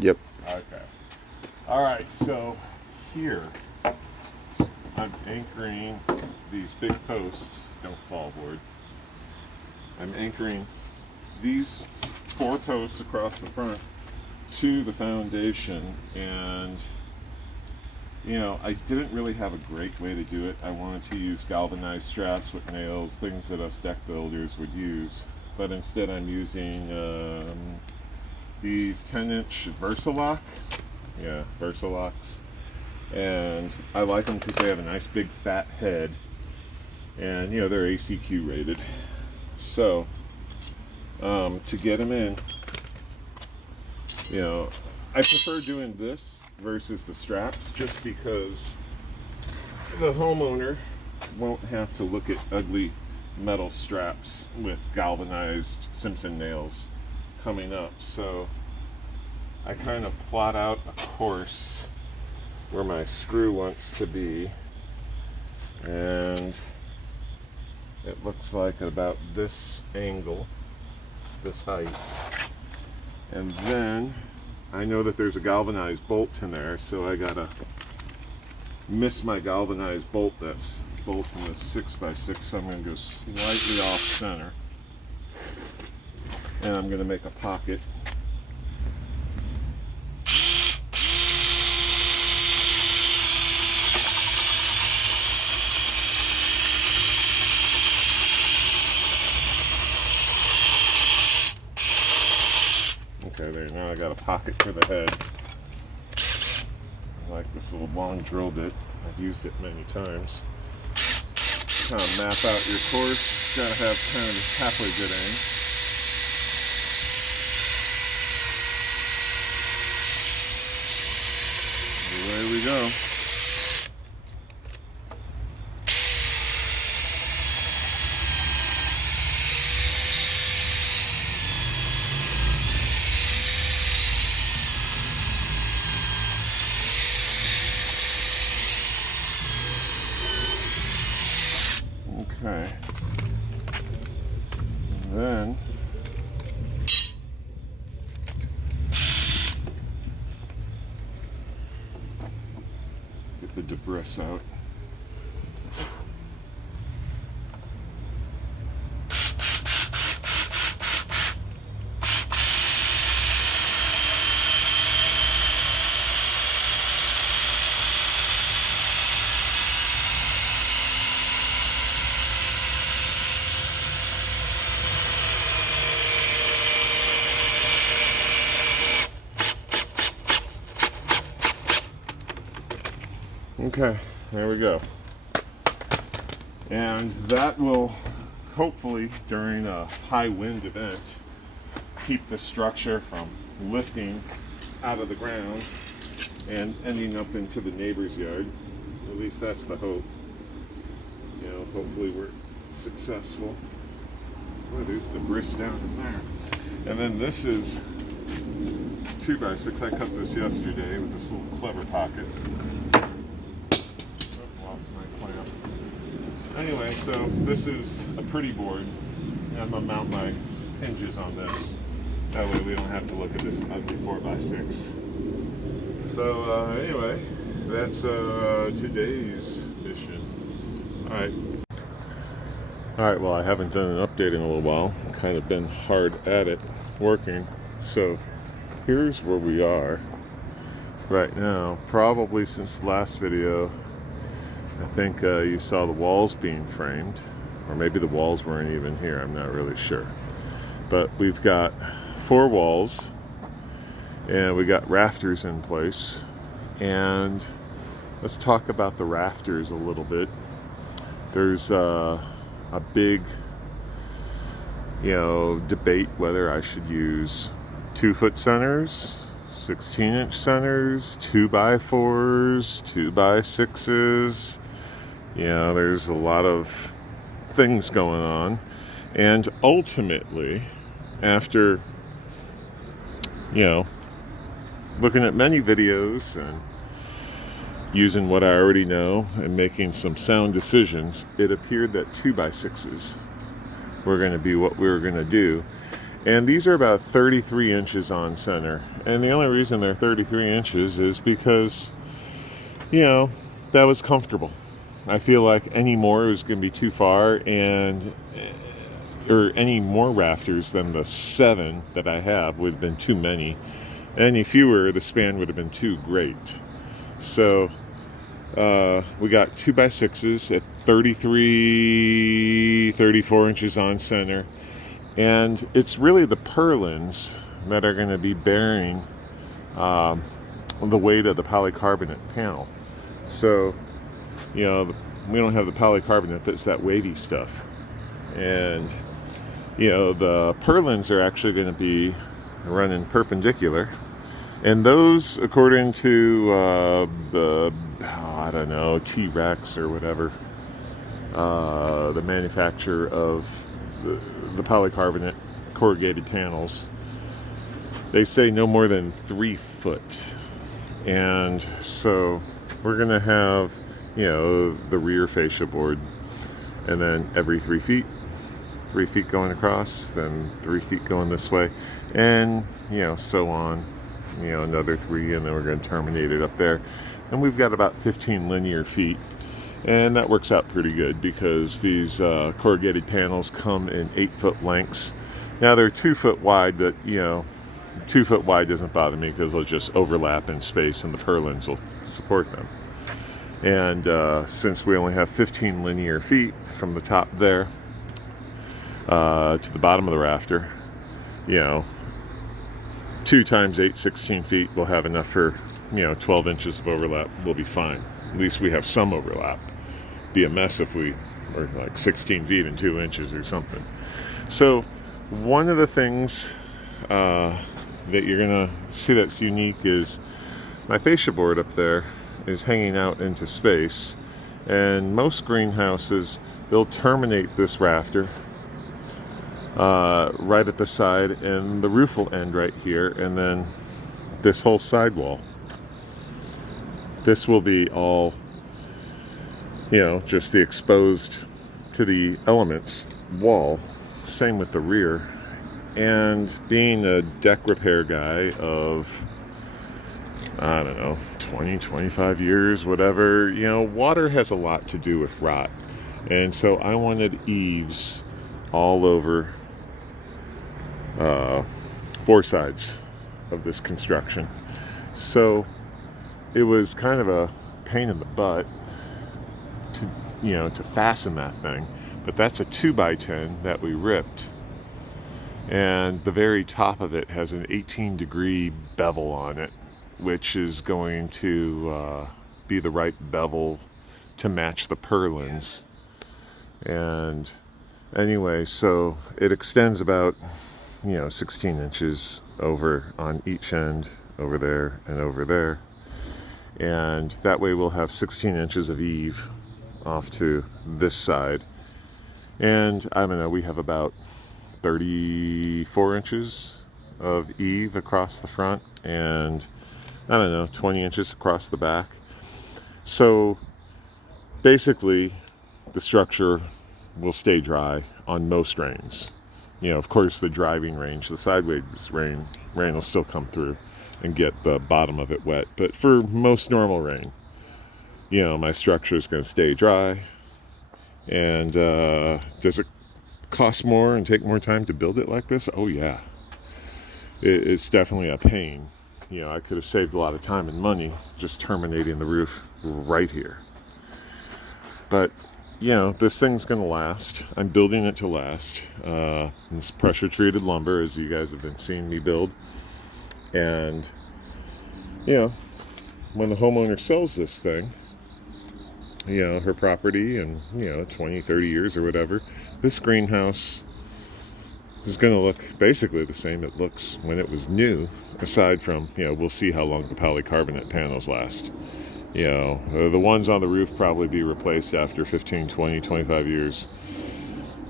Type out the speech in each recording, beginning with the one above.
Yep. Okay. All right, so here I'm anchoring these big posts. Don't fall, board. I'm anchoring these 4 posts across the front to the foundation, and I didn't really have a great way to do it. I wanted to use galvanized straps with nails, things that us deck builders would use, but instead I'm using these 10-inch Versalock, Versalocks, and I like them because they have a nice big fat head, and they're ACQ rated. So to get them in, I prefer doing this versus the straps, just because the homeowner won't have to look at ugly metal straps with galvanized Simpson nails coming up. So I kind of plot out a course where my screw wants to be, and it looks like at about this angle, this height. And then I know that there's a galvanized bolt in there, so I gotta miss my galvanized bolt that's bolting this 6x6, so I'm gonna go slightly off center, and I'm gonna make a pocket. Okay, there, now I got a pocket for the head. I like this little long drill bit. I've used it many times. Kind of map out your course. Gotta have kind of a halfway good aim. Away we go. Okay. And then get the debris out. Okay, there we go. And that will hopefully, during a high wind event, keep the structure from lifting out of the ground and ending up into the neighbor's yard. At least that's the hope. Hopefully we're successful. Oh, there's debris down in there. And then this is 2x6. I cut this yesterday with this little clever pocket. Anyway, so this is a pretty board, and I'm going to mount my hinges on this. That way we don't have to look at this ugly 4x6. So anyway, that's today's mission. Alright, well, I haven't done an update in a little while. Kind of been hard at it, working. So here's where we are right now. Probably since the last video, I think you saw the walls being framed, or maybe the walls weren't even here, I'm not really sure. But we've got 4 walls, and we got rafters in place. And let's talk about the rafters a little bit. There's a big, debate whether I should use 2-foot centers, 16-inch centers, 2x4s, 2x6s. There's a lot of things going on. And ultimately, after, looking at many videos and using what I already know and making some sound decisions, it appeared that 2x6s were going to be what we were going to do. And these are about 33 inches on center. And the only reason they're 33 inches is because, you know, that was comfortable. I feel like any more was going to be too far, and or any more rafters than the 7 that I have would have been too many. Any fewer, the span would have been too great. So we got 2x6s at 33, 34 inches on center. And it's really the purlins that are going to be bearing the weight of the polycarbonate panel. So, you know, we don't have the polycarbonate, but it's that wavy stuff. And, you know, the purlins are actually going to be running perpendicular. And those, according to I don't know, T-Rex or whatever, the manufacturer of the polycarbonate corrugated panels, they say no more than 3 foot. And so we're going to have, you know, the rear fascia board, and then every 3 feet, 3 feet going across, then 3 feet going this way, and, you know, so on, you know, another 3, and then we're going to terminate it up there. And we've got about 15 linear feet. And that works out pretty good because these corrugated panels come in 8-foot lengths. Now they're 2 foot wide, but, you know, 2 foot wide doesn't bother me because they'll just overlap in space and the purlins will support them. And since we only have 15 linear feet from the top there to the bottom of the rafter, you know, 2 times 8, 16 feet, we'll have enough for, you know, 12 inches of overlap. We'll be fine. At least we have some overlap. Be a mess if we were like 16 feet and 2 inches or something. So one of the things that you're gonna see that's unique is my fascia board up there is hanging out into space, and most greenhouses, they'll terminate this rafter right at the side, and the roof will end right here, and then this whole sidewall, this will be all, you know, just the exposed to the elements wall. Same with the rear. And being a deck repair guy of, I don't know, 20, 25 years, whatever, you know, water has a lot to do with rot. And so I wanted eaves all over 4 sides of this construction. So it was kind of a pain in the butt to, you know, to fasten that thing. But that's a 2x10 that we ripped. And the very top of it has an 18-degree bevel on it, which is going to be the right bevel to match the purlins. And anyway, so it extends about, you know, 16 inches over on each end, over there and over there. And that way we'll have 16 inches of eave off to this side. And I don't know, we have about 34 inches of eave across the front, and I don't know, 20 inches across the back. So basically the structure will stay dry on most rains. You know, of course, the driving range, the sideways rain will still come through and get the bottom of it wet. But for most normal rain, you know, my structure is going to stay dry. And does it cost more and take more time to build it like this? Oh yeah, it's definitely a pain. You know, I could have saved a lot of time and money just terminating the roof right here. But, you know, this thing's going to last. I'm building it to last. It's pressure treated lumber, as you guys have been seeing me build. And, you know, when the homeowner sells this thing, you know, her property in, you know, 20, 30 years or whatever, this greenhouse is going to look basically the same it looks when it was new, aside from, you know, we'll see how long the polycarbonate panels last. You know, the ones on the roof probably be replaced after 15, 20, 25 years.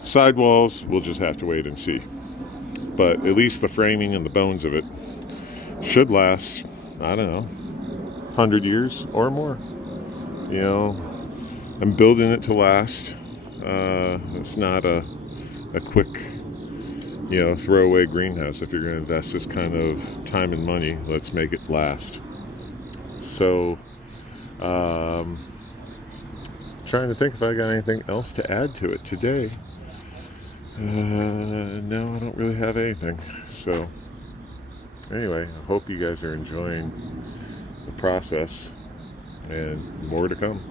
Sidewalls, we'll just have to wait and see. But at least the framing and the bones of it should last, I don't know, 100 years or more. You know, I'm building it to last. It's not a quick, throwaway greenhouse. If you're going to invest this kind of time and money, let's make it last. So, trying to think if I got anything else to add to it today. No, I don't really have anything. So, anyway, I hope you guys are enjoying the process, and more to come.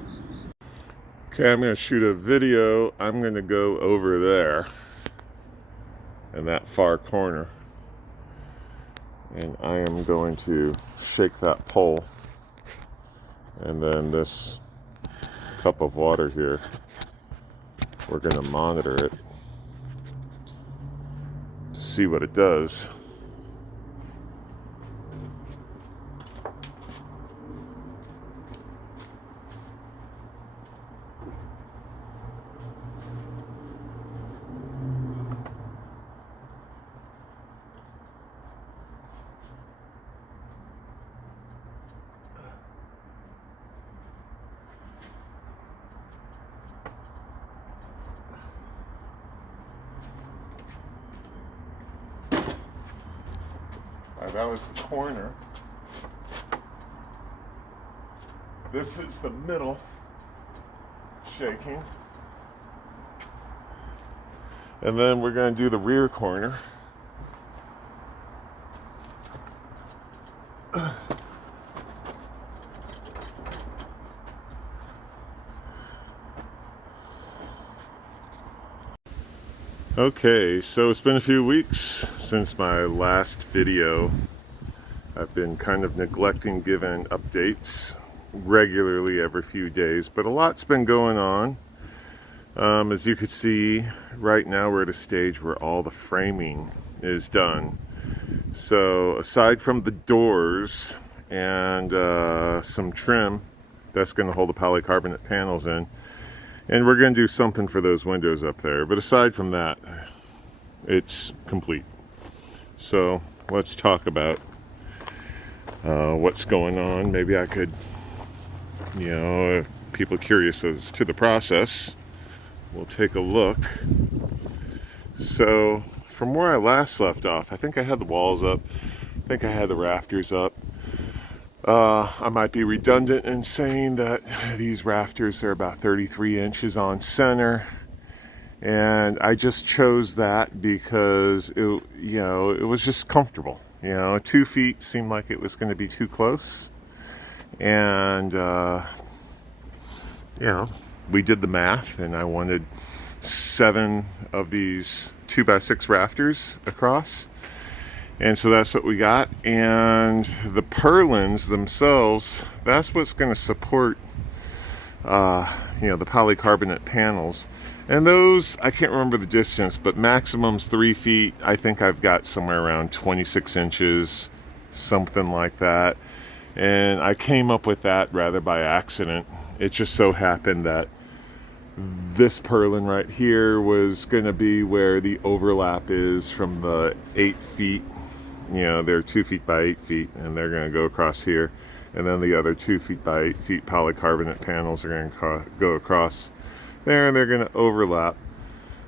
Okay, I'm going to shoot a video. I'm going to go over there in that far corner, and I am going to shake that pole, and then this cup of water here, we're going to monitor it, see what it does. That was the corner. This is the middle shaking. And then we're going to do the rear corner. Okay, so it's been a few weeks since my last video. I've been kind of neglecting giving updates regularly every few days, but a lot's been going on. As you can see, right now we're at a stage where all the framing is done. So aside from the doors and some trim that's going to hold the polycarbonate panels in, and we're going to do something for those windows up there, but aside from that, it's complete. So let's talk about what's going on. Maybe I could, if people are curious as to the process, we'll take a look. So from where I last left off, I think I had the walls up, I think I had the rafters up. I might be redundant in saying that these rafters are about 33 inches on center, and I just chose that because it was just comfortable. 2 feet seemed like it was going to be too close, and we did the math, and I wanted 7 of these 2x6 rafters across. And so that's what we got. And the purlins themselves, that's what's going to support, the polycarbonate panels. And those, I can't remember the distance, but maximum's 3 feet. I think I've got somewhere around 26 inches, something like that. And I came up with that rather by accident. It just so happened that this purlin right here was going to be where the overlap is from the 8 feet. They're 2 feet by 8 feet, and they're going to go across here. And then the other 2 feet by 8 feet polycarbonate panels are going to go across there, and they're going to overlap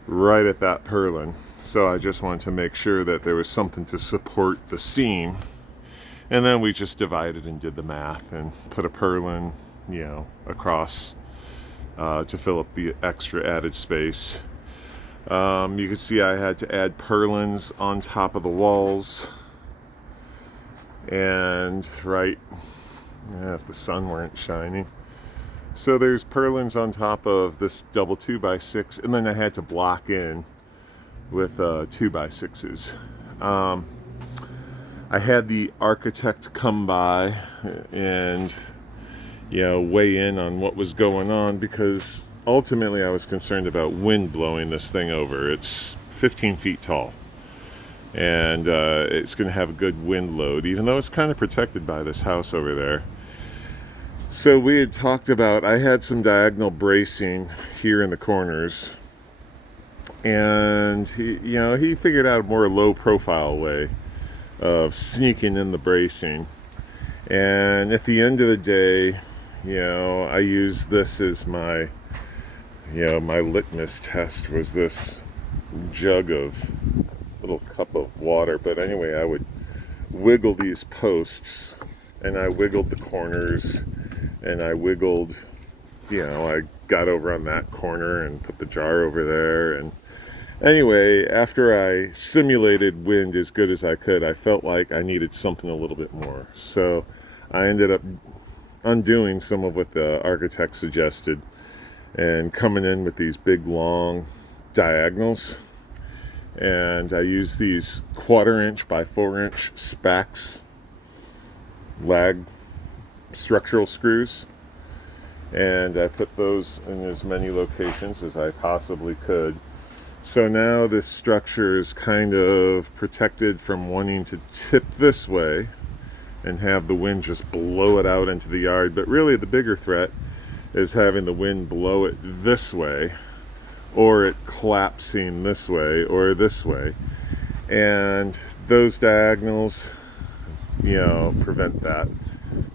right at that purlin. So I just wanted to make sure that there was something to support the seam. And then we just divided and did the math and put a purlin, across to fill up the extra added space. You can see I had to add purlins on top of the walls. And if the sun weren't shining. So there's purlins on top of this double 2x6, and then I had to block in with 2x6s. I had the architect come by and weigh in on what was going on, because ultimately I was concerned about wind blowing this thing over. It's 15 feet tall. And it's going to have a good wind load, even though it's kind of protected by this house over there. So we had talked about, I had some diagonal bracing here in the corners, and he figured out a more low profile way of sneaking in the bracing. And at the end of the day, I used this as my my litmus test was this jug of little cup of water. But anyway, I would wiggle these posts, and I wiggled the corners, and I wiggled, I got over on that corner and put the jar over there. And anyway, after I simulated wind as good as I could, I felt like I needed something a little bit more. So I ended up undoing some of what the architect suggested and coming in with these big long diagonals. And I used these 1/4" by 4" Spax lag structural screws, and I put those in as many locations as I possibly could. So now this structure is kind of protected from wanting to tip this way and have the wind just blow it out into the yard. But really the bigger threat is having the wind blow it this way, or it collapsing this way or this way. And those diagonals, prevent that.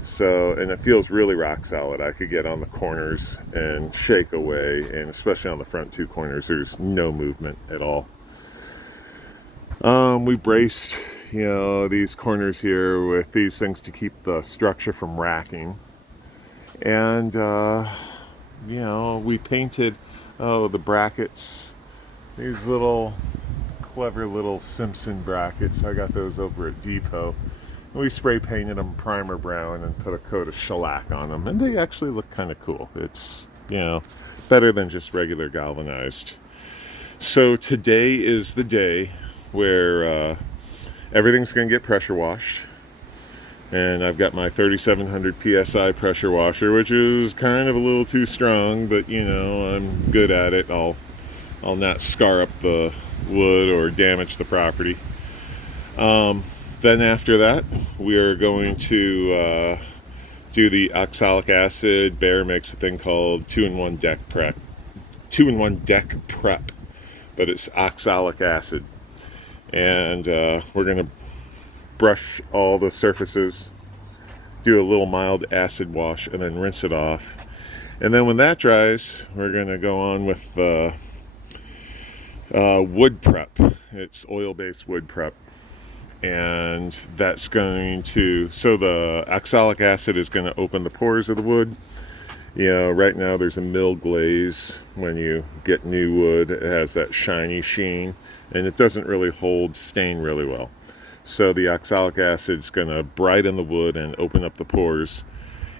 So, and it feels really rock solid. I could get on the corners and shake away, and especially on the front 2 corners, there's no movement at all. We braced, these corners here with these things to keep the structure from racking. And, we painted, the brackets, these little clever little Simpson brackets. I got those over at Depot. We spray painted them primer brown and put a coat of shellac on them, and they actually look kind of cool. It's, better than just regular galvanized. So today is the day where everything's going to get pressure washed. And I've got my 3700 PSI pressure washer, which is kind of a little too strong, but I'm good at it. I'll not scar up the wood or damage the property. Then after that, we are going to do the oxalic acid. Bear makes a thing called 2-in-1 deck prep. 2-in-1 deck prep, but it's oxalic acid. And we're going to brush all the surfaces, do a little mild acid wash, and then rinse it off. And then when that dries, we're going to go on with the wood prep. It's oil-based wood prep. And that's going to, so the oxalic acid is going to open the pores of the wood. Right now there's a mill glaze when you get new wood. It has that shiny sheen, and it doesn't really hold stain really well. So the oxalic acid is going to brighten the wood and open up the pores.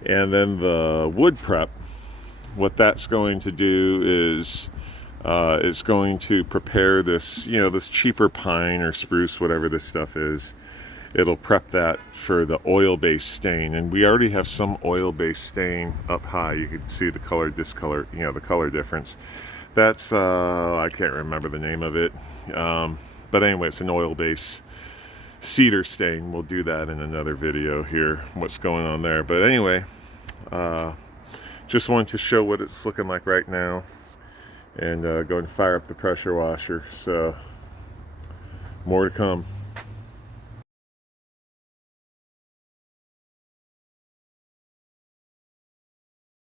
And then the wood prep, what that's going to do is it's going to prepare this, this cheaper pine or spruce, whatever this stuff is. It'll prep that for the oil-based stain. And we already have some oil-based stain up high. You can see the color, discolor, the color difference. That's, I can't remember the name of it. But anyway, it's an oil-based cedar stain. We'll do that in another video here, what's going on there. But anyway, just wanted to show what it's looking like right now. And going to fire up the pressure washer. So more to come.